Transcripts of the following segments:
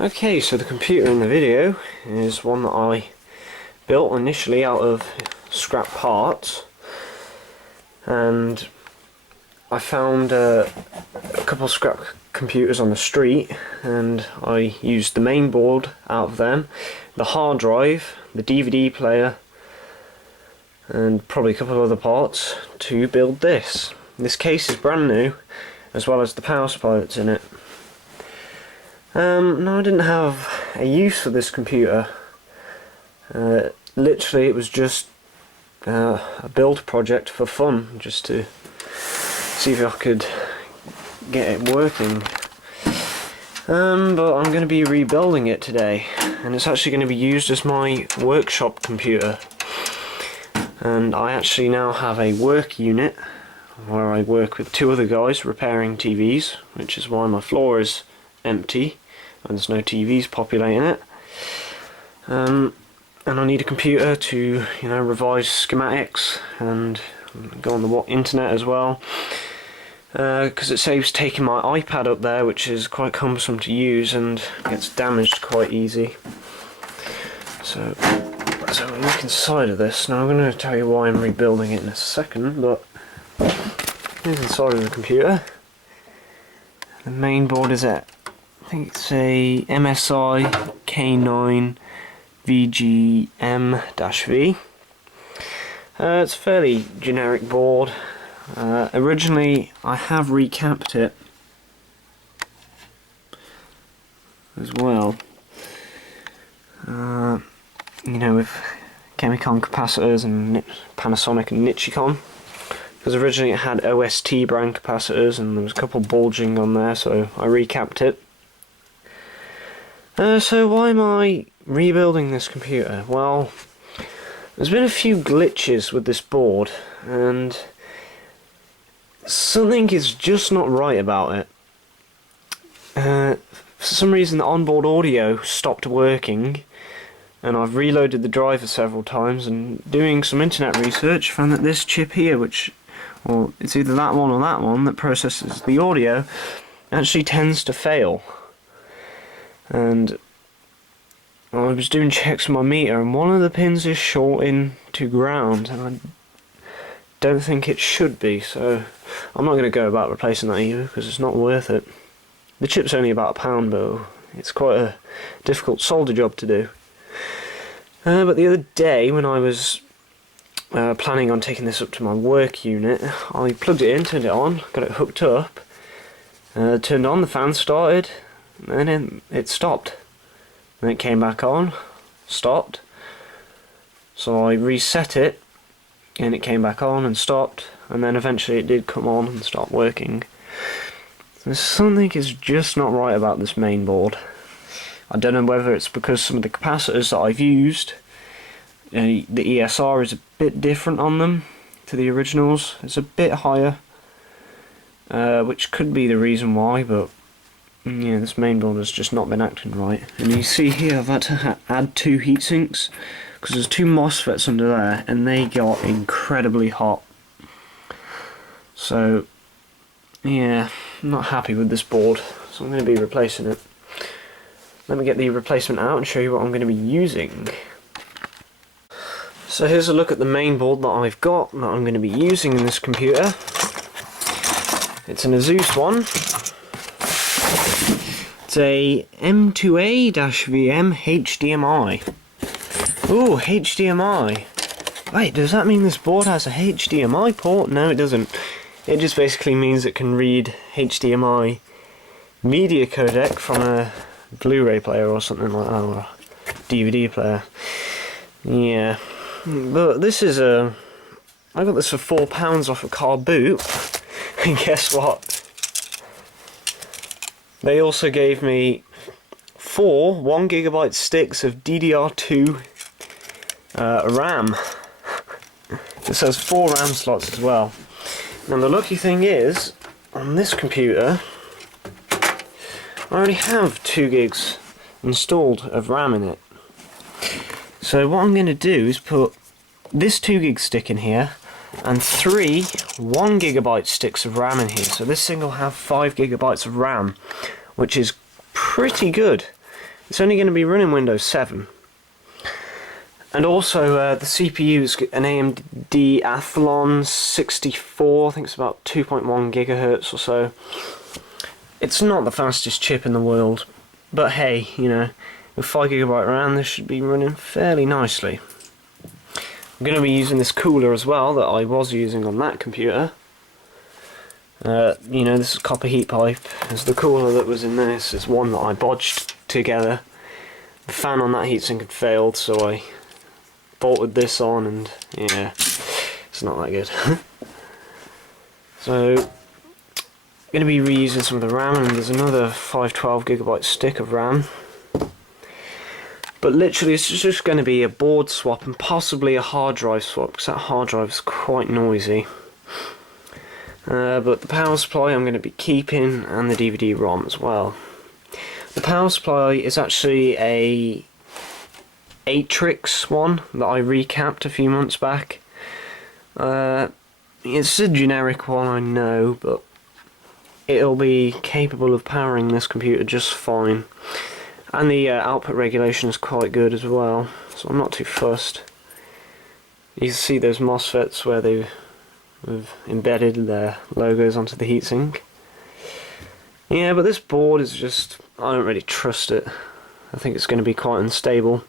Okay, so the computer in the video is one that I built initially out of scrap parts, and I found a couple of scrap computers on the street, and I used the main board out of them, the hard drive, the DVD player, and probably a couple of other parts to build this. This case is brand new, as well as the power supply that's in it. No, I didn't have a use for this computer. Literally it was just a build project for fun, just to see if I could get it working. But I'm going to be rebuilding it today, and it's actually going to be used as my workshop computer. And I actually now have a work unit where I work with two other guys repairing TVs, which is why my floor is empty and there's no TVs populating it. And I need a computer to, revise schematics and go on the internet as well, because it saves taking my iPad up there, which is quite cumbersome to use and gets damaged quite easy. So let's have a look inside of this. Now I'm going to tell you why I'm rebuilding it in a second, but here's inside of the computer. The main board is at, I think it's a MSI K9 VGM-V. It's a fairly generic board. Originally I have recapped it as well. With Chemicon capacitors and Panasonic and Nichicon. Because originally it had OST brand capacitors and there was a couple bulging on there, so I recapped it. So why am I rebuilding this computer? Well, there's been a few glitches with this board, and something is just not right about it. For some reason the onboard audio stopped working, and I've reloaded the driver several times, and doing some internet research found that this chip here, or it's either that one or that one that processes the audio, actually tends to fail. And I was doing checks on my meter, and one of the pins is shorting to ground, and I don't think it should be, so I'm not going to go about replacing that either, because it's not worth it. The chip's only about £1, but it's quite a difficult solder job to do. But the other day, when I was planning on taking this up to my work unit, I plugged it in, turned it on, got it hooked up, turned on, the fan started, and then it stopped. Then it came back on, stopped. So I reset it, and it came back on and stopped, and then eventually it did come on and start working. There's something is just not right about this main board. I don't know whether it's because some of the capacitors that I've used, the ESR is a bit different on them to the originals. It's a bit higher, which could be the reason why, but yeah, this main board has just not been acting right. And you see here I've had to add two heat sinks, because there's two MOSFETs under there and they got incredibly hot. So yeah, I'm not happy with this board, so I'm going to be replacing it. Let me get the replacement out and show you what I'm going to be using. So here's a look at the main board that I've got, that I'm going to be using in this computer. It's an ASUS one. It's a M2A-VM HDMI. Ooh, HDMI. Wait, does that mean this board has a HDMI port? No, it doesn't. It just basically means it can read HDMI media codec from a Blu-ray player or something like that, or a DVD player. Yeah, but this is I got this for £4 off a car boot, and guess what? They also gave me 4 1GB sticks of DDR2 RAM. It says 4 RAM slots as well. And the lucky thing is, on this computer, I already have 2 gigs installed of RAM in it. So what I'm going to do is put this 2 gig stick in here, and 3 1GB sticks of RAM in here. So this thing will have 5 GB of RAM, which is pretty good. it's only going to be running Windows 7. And also the CPU is an AMD Athlon 64, I think it's about 2.1 gigahertz or so. It's not the fastest chip in the world, but hey, you know, with 5GB RAM this should be running fairly nicely. I'm going to be using this cooler as well that I was using on that computer. You know, this is copper heat pipe. There's the cooler that was in this. It's one that I bodged together. The fan on that heatsink had failed, so I bolted this on, and yeah, it's not that good. So, I'm going to be reusing some of the RAM, and there's another 512GB stick of RAM. But literally, it's just going to be a board swap and possibly a hard drive swap, because that hard drive is quite noisy. But the power supply I'm going to be keeping, and the DVD-ROM as well. The power supply is actually a Atrix one that I recapped a few months back. It's a generic one, I know, but it'll be capable of powering this computer just fine. And the output regulation is quite good as well, so I'm not too fussed. You can see those MOSFETs where they've embedded their logos onto the heatsink. Yeah, but this board is just, I don't really trust it. I think it's going to be quite unstable.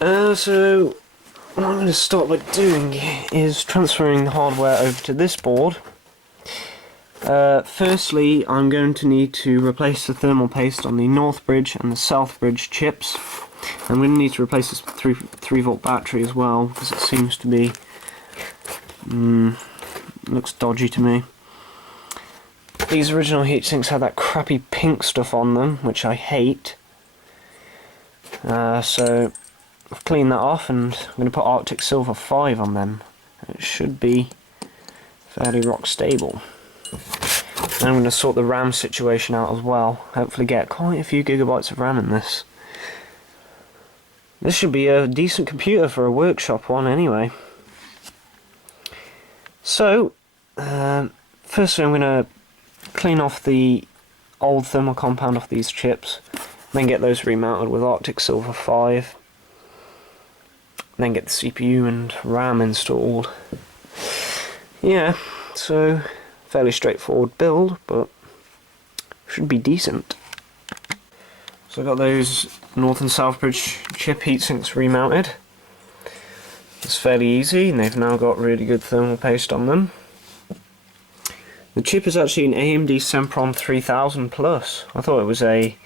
So what I'm going to start by doing is transferring the hardware over to this board. Firstly, I'm going to need to replace the thermal paste on the North Bridge and the South Bridge chips. I'm going to need to replace this 3V battery as well, because it seems to be looks dodgy to me. These original heatsinks had that crappy pink stuff on them, which I hate. So I've cleaned that off, and I'm going to put Arctic Silver 5 on them. It should be fairly rock stable. And I'm going to sort the RAM situation out as well. Hopefully get quite a few gigabytes of RAM in this. This should be a decent computer for a workshop one anyway. So, firstly I'm going to clean off the old thermal compound off these chips, then get those remounted with Arctic Silver 5, then get the CPU and RAM installed. Yeah, so fairly straightforward build, but should be decent. So I got those North and South Bridge chip heatsinks remounted. It's fairly easy, and they've now got really good thermal paste on them. The chip is actually an AMD Sempron 3000 Plus. I thought it was a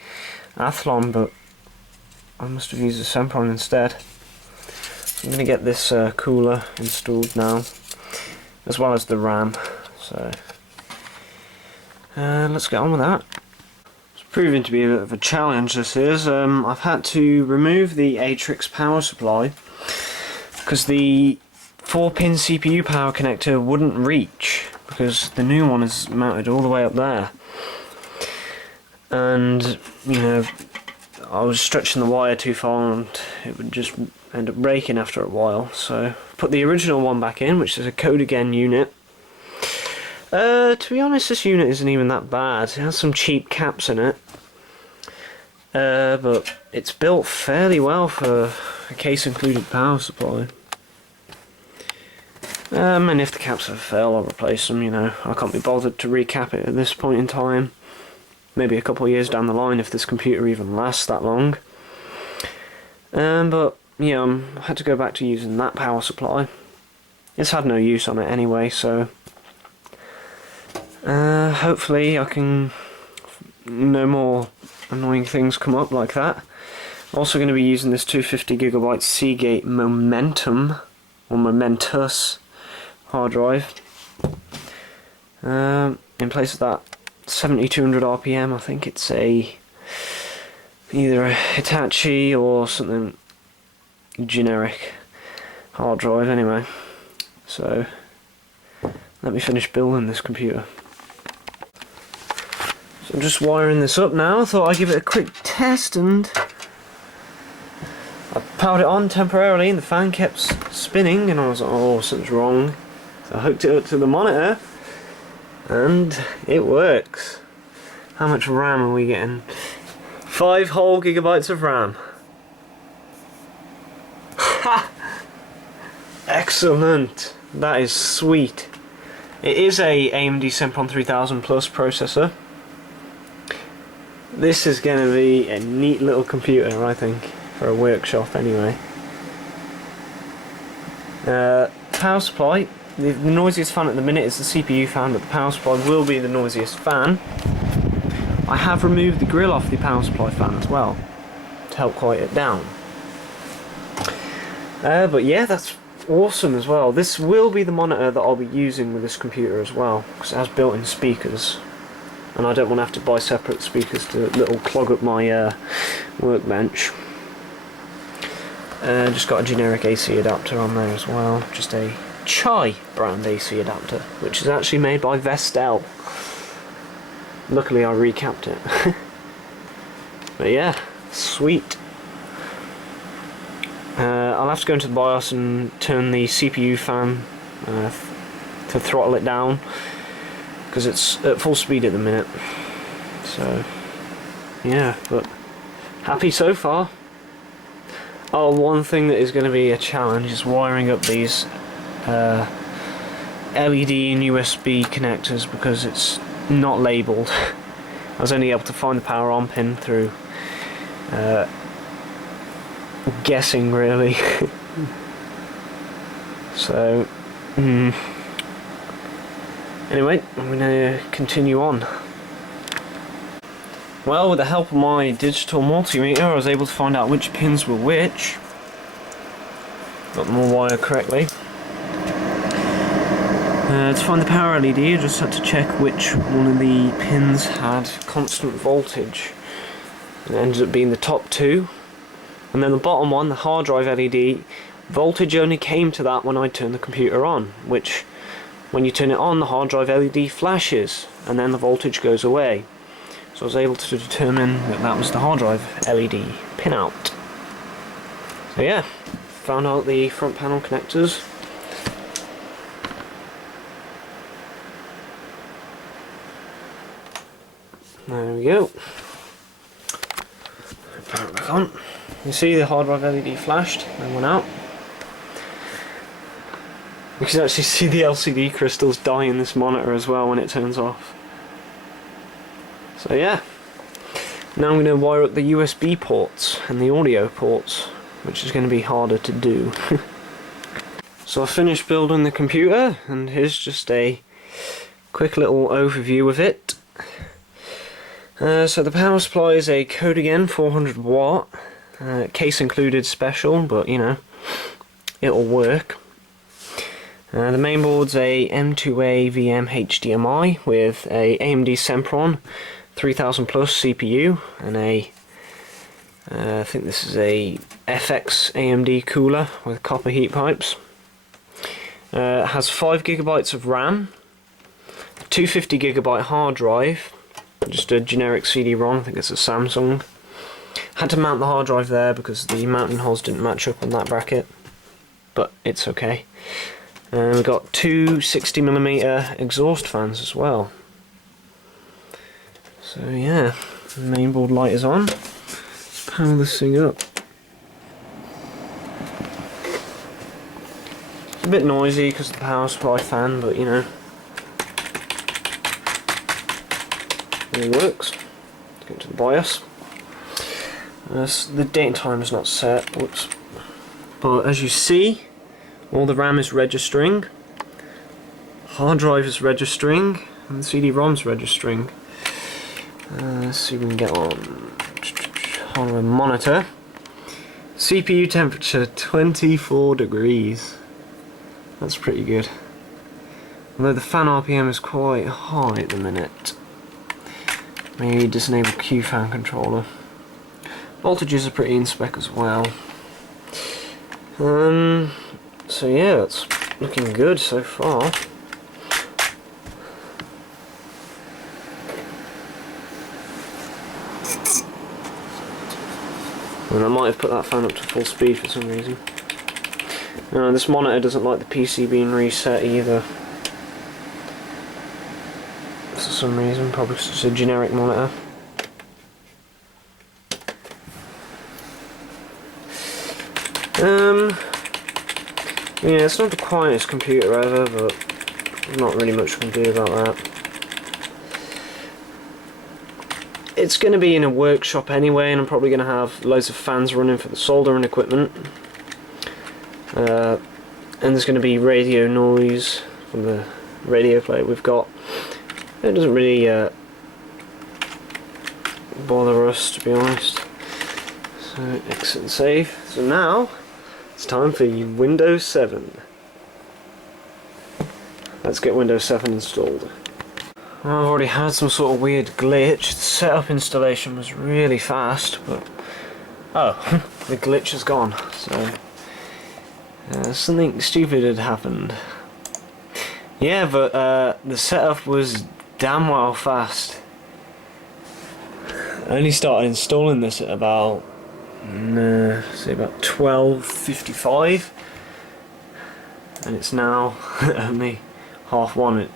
Athlon, but I must have used a Sempron instead. I'm going to get this cooler installed now, as well as the RAM. So let's get on with that. It's proving to be a bit of a challenge, this is. I've had to remove the Atrix power supply because the 4-pin CPU power connector wouldn't reach, because the new one is mounted all the way up there. And, you know, I was stretching the wire too far and it would just end up breaking after a while. So, put the original one back in, which is a Codeagen unit. To be honest, this unit isn't even that bad. It has some cheap caps in it. But it's built fairly well for a case-included power supply. And if the caps ever fail, I'll replace them, you know. I can't be bothered to recap it at this point in time. Maybe a couple of years down the line if this computer even lasts that long. But, yeah, I had to go back to using that power supply. It's had no use on it anyway, so hopefully I can, no more annoying things come up like that. I'm also going to be using this 250GB Seagate Momentum, or Momentus hard drive, in place of that 7200 RPM. I think it's either a Hitachi or something generic hard drive anyway. So let me finish building this computer. So I'm just wiring this up now. I thought I'd give it a quick test, and I powered it on temporarily and the fan kept spinning, and I was like, oh, something's wrong. So I hooked it up to the monitor and it works. How much RAM are we getting? 5 whole gigabytes of RAM. Ha! Excellent. That is sweet. It is a AMD Sempron 3000 Plus processor. This is going to be a neat little computer, I think, for a workshop anyway. Power supply. The noisiest fan at the minute is the CPU fan, but the power supply will be the noisiest fan. I have removed the grill off the power supply fan as well, to help quiet it down. But yeah, that's awesome as well. This will be the monitor that I'll be using with this computer as well, because it has built-in speakers, and I don't want to have to buy separate speakers to little clog up my workbench. Just got a generic AC adapter on there as well, just a Chai brand AC adapter, which is actually made by Vestel. Luckily I recapped it. But yeah, sweet. I'll have to go into the BIOS and turn the CPU fan to throttle it down, because it's at full speed at the minute. So yeah, but happy so far. Oh, one thing that is going to be a challenge is wiring up these LED and USB connectors, because it's not labelled. I was only able to find the power on pin through guessing, really. So anyway, I'm going to continue on. Well, with the help of my digital multimeter, I was able to find out which pins were which. Got them all wired correctly. To find the power LED, I just had to check which one of the pins had constant voltage. And it ended up being the top two. And then the bottom one, the hard drive LED, voltage only came to that when I turned the computer on, which, when you turn it on, the hard drive LED flashes, and then the voltage goes away. So I was able to determine that that was the hard drive LED pinout. So yeah, found out the front panel connectors. There we go. Power it back on. You see the hard drive LED flashed and went out. You can actually see the LCD crystals die in this monitor as well when it turns off. So yeah, now I'm going to wire up the USB ports and the audio ports, which is going to be harder to do. So I finished building the computer, and here's just a quick little overview of it. So the power supply is a Kodigen 400 watt, case included special, but you know, it'll work. The main board's a M2A VM HDMI with a AMD Sempron 3000 Plus CPU and a I think this is a FX AMD cooler with copper heat pipes. It has 5 GB of RAM, a 250 GB hard drive, just a generic CD-ROM, I think it's a Samsung. Had to mount the hard drive there because the mounting holes didn't match up on that bracket, but it's okay. And we've got two 60mm exhaust fans as well. So yeah, the mainboard light is on. Let's power this thing up. It's a bit noisy because of the power supply fan, but you know, it works. Let's go to the BIOS. The date and time is not set, whoops. But as you see, all the RAM is registering, hard drive is registering, and the CD-ROM's registering. Let's see if we can get on the monitor. CPU temperature 24 degrees. That's pretty good. Although the fan RPM is quite high at the minute. Maybe disable Q fan controller. Voltages are pretty in spec as well. So yeah, it's looking good so far. And I might have put that fan up to full speed for some reason. This monitor doesn't like the PC being reset either. For some reason, probably because it's a generic monitor. Yeah, it's not the quietest computer ever, but not really much we can do about that. It's going to be in a workshop anyway, and I'm probably going to have loads of fans running for the soldering equipment. And there's going to be radio noise from the radio player we've got. It doesn't really bother us, to be honest. So exit and save. So now it's time for Windows 7. Let's get Windows 7 installed. I've already had some sort of weird glitch. The setup installation was really fast, but oh, the glitch is gone. So something stupid had happened. Yeah, but the setup was damn well fast. I only started installing this at about say about 12:55, and it's now only 1:30.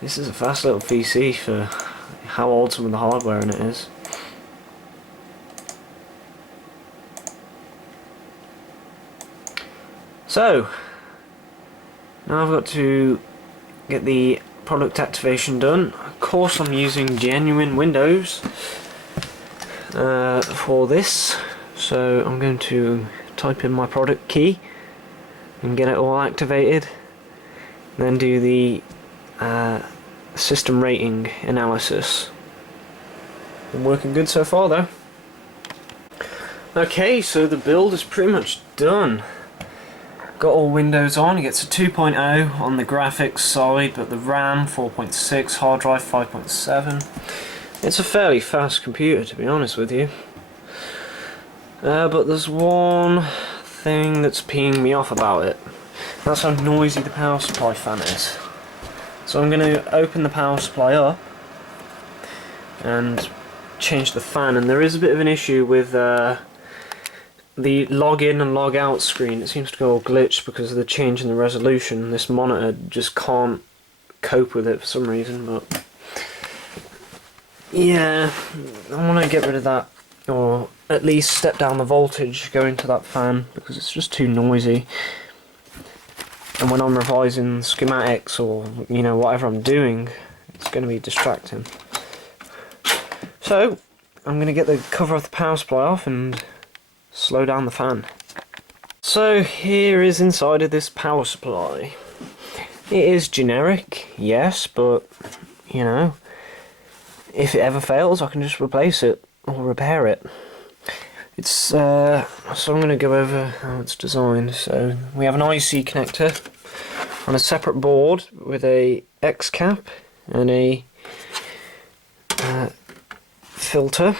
This is a fast little PC for how old some of the hardware in it is. So now I've got to get the product activation done. Of course I'm using genuine Windows for this, so I'm going to type in my product key and get it all activated, then do the system rating analysis. Been working good so far though. Okay, so the build is pretty much done. Got all Windows on. It gets a 2.0 on the graphics side, but the RAM 4.6, hard drive 5.7. It's a fairly fast computer, to be honest with you. But there's one thing that's peeing me off about it. That's how noisy the power supply fan is. So I'm going to open the power supply up and change the fan, and there is a bit of an issue with the log in and log out screen. It seems to go all glitched because of the change in the resolution. This monitor just can't cope with it for some reason, but yeah, I want to get rid of that, or at least step down the voltage going to that fan, because it's just too noisy. And when I'm revising schematics or, you know, whatever I'm doing, it's going to be distracting. So I'm going to get the cover of the power supply off and slow down the fan. So here is inside of this power supply. It is generic, yes, but you know, if it ever fails I can just replace it or repair it. It's so I'm going to go over how it's designed. So we have an IC connector on a separate board with a X cap and a filter.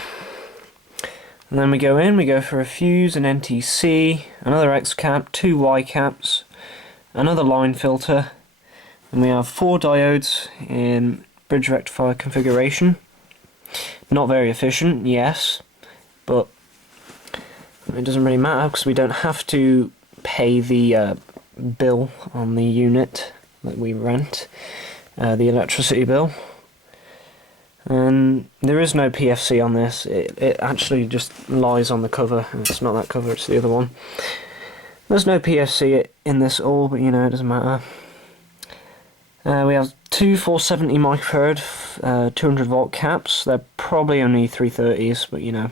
And then we go for a fuse, an NTC, another X cap, two Y caps, another line filter, and we have 4 diodes in bridge rectifier configuration. Not very efficient, yes, but it doesn't really matter because we don't have to pay the bill on the unit that we rent, the electricity bill. And there is no PFC on this. It actually just lies on the cover. It's not that cover, it's the other one. There's no PFC in this at all, but you know, it doesn't matter. We have two 470 microfarad 200 volt caps. They're probably only 330s, but you know.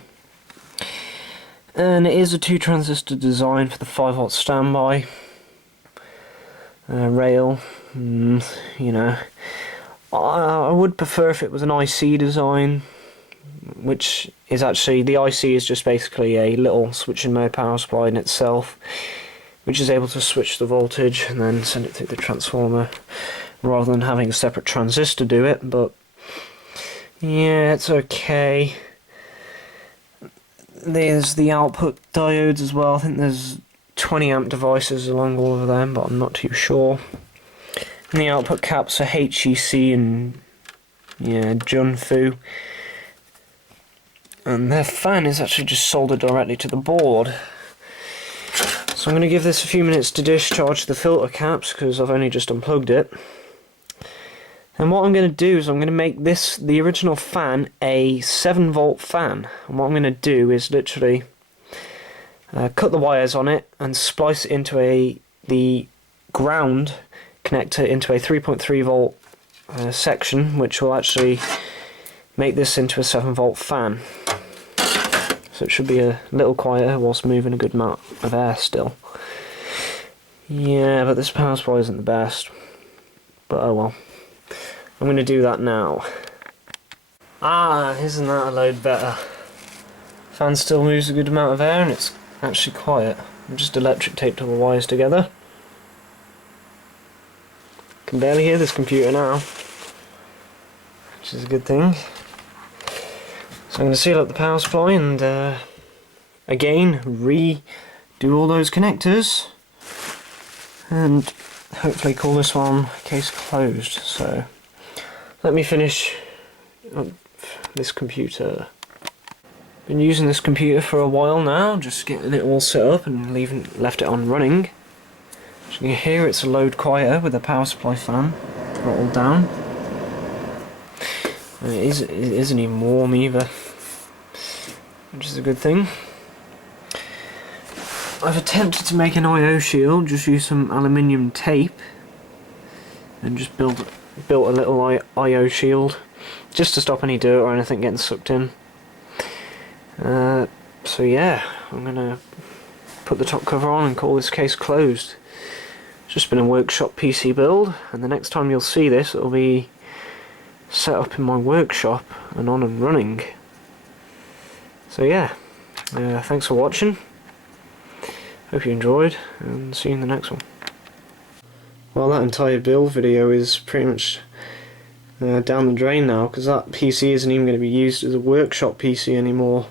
And it is a 2 transistor design for the 5 volt standby rail. You know, I would prefer if it was an IC design, which is actually, the IC is just basically a little switching mode power supply in itself, which is able to switch the voltage and then send it through the transformer, rather than having a separate transistor do it. But yeah, it's okay. There's the output diodes as well. I think there's 20 amp devices along all of them, but I'm not too sure. And the output caps are HEC and yeah, Junfu. And their fan is actually just soldered directly to the board. So I'm going to give this a few minutes to discharge the filter caps because I've only just unplugged it. And what I'm going to do is I'm going to make this, the original fan, a 7 volt fan. And what I'm going to do is literally cut the wires on it and splice it into the ground connector into a 3.3 volt section, which will actually make this into a 7 volt fan. So it should be a little quieter whilst moving a good amount of air still. Yeah, but this power supply isn't the best. But oh well. I'm going to do that now. Ah, isn't that a load better? Fan still moves a good amount of air and it's actually quiet. I've just electric taped all the wires together. Can barely hear this computer now, which is a good thing. So I'm going to seal up the power supply and again redo all those connectors and hopefully call this one case closed. So let me finish up this computer. Been using this computer for a while now, just getting it all set up and left it on running. As you can hear, it's a load quieter with the power supply fan throttled down. And it isn't even warm either, which is a good thing. I've attempted to make an I/O shield, just use some aluminium tape and just built a little I/O shield just to stop any dirt or anything getting sucked in. So yeah, I'm gonna put the top cover on and call this case closed. It's just been a workshop PC build, and the next time you'll see this it'll be set up in my workshop and on and running. So yeah, thanks for watching. Hope you enjoyed, and see you in the next one. Well, that entire build video is pretty much down the drain now, because that PC isn't even going to be used as a workshop PC anymore.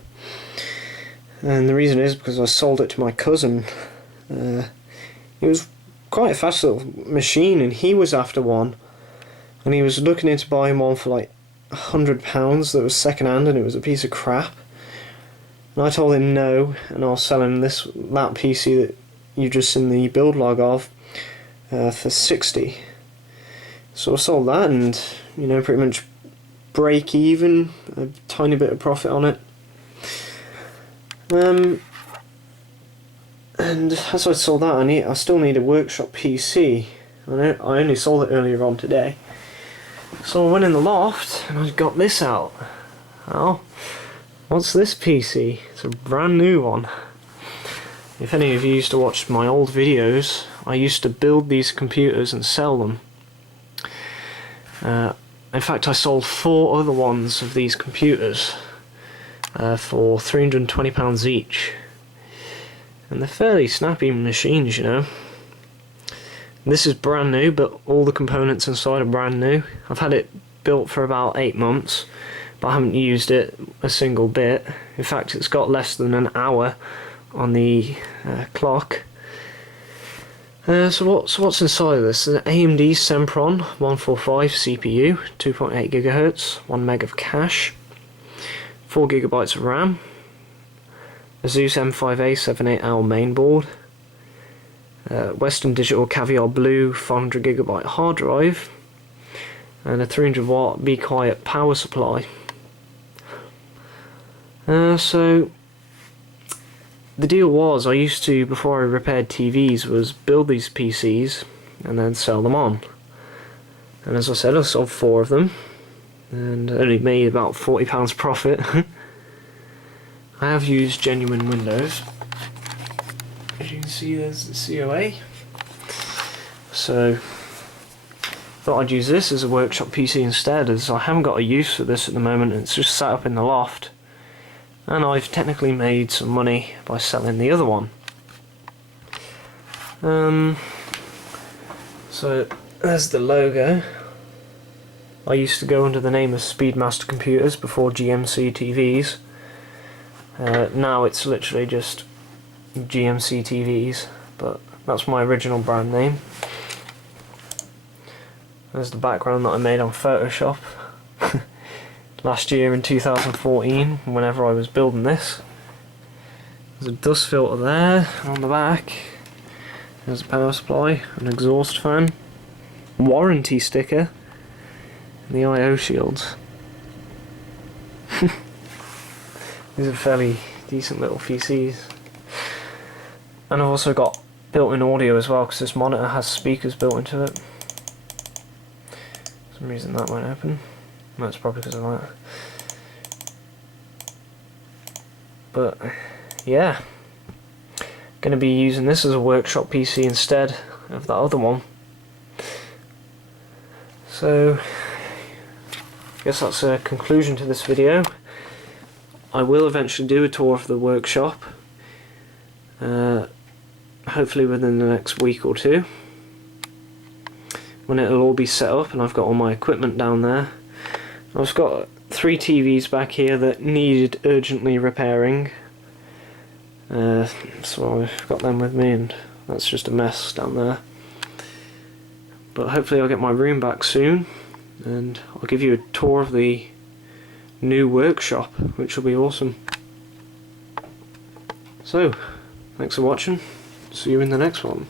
And the reason is because I sold it to my cousin. It was quite a fast little machine, and he was after one, and he was looking into buying one for like £100 that was second hand, and it was a piece of crap. And I told him no, and I was selling that PC that you just seen the build log of for 60. So I sold that, and you know, pretty much break even, a tiny bit of profit on it. And as I sold that, I still need a workshop PC. I only sold it earlier on today. So I went in the loft and I got this out. Oh, what's this PC? It's a brand new one. If any of you used to watch my old videos, I used to build these computers and sell them. In fact, I sold 4 other ones of these computers for £320 each. And they're fairly snappy machines, you know. This is brand new, but all the components inside are brand new. I've had it built for about 8 months, but I haven't used it a single bit. In fact, it's got less than an hour on the clock. So what's inside of this? An AMD Sempron 145 CPU, 2.8 GHz, 1 meg of cache, 4 GB of RAM, a Zeus M5A 78L mainboard, Western Digital Caviar Blue 500 GB hard drive, and a 300 watt Be Quiet power supply. So the deal was, I used to, before I repaired TVs, was build these PCs and then sell them on. And as I said, I sold 4 of them and only made about £40 profit. I have used genuine Windows. As you can see, there's the COA. So thought I'd use this as a workshop PC instead, as I haven't got a use for this at the moment. It's just sat up in the loft. And I've technically made some money by selling the other one. So there's the logo. I used to go under the name of Speedmaster Computers before GMC TVs. Now it's literally just GMC TVs, but that's my original brand name. There's the background that I made on Photoshop last year in 2014, whenever I was building this. There's a dust filter there on the back. There's a power supply, an exhaust fan, warranty sticker, and the I/O shields. These are fairly decent little PCs. And I've also got built-in audio as well, because this monitor has speakers built into it. For some reason that won't open. That's probably because of that. But yeah, going to be using this as a workshop PC instead of that other one. So I guess that's a conclusion to this video. I will eventually do a tour of the workshop, hopefully within the next week or two, when it'll all be set up and I've got all my equipment down there. I've got 3 TVs back here that needed urgently repairing, so I've got them with me, and that's just a mess down there. But hopefully I'll get my room back soon, and I'll give you a tour of the new workshop, which will be awesome. So, thanks for watching, see you in the next one.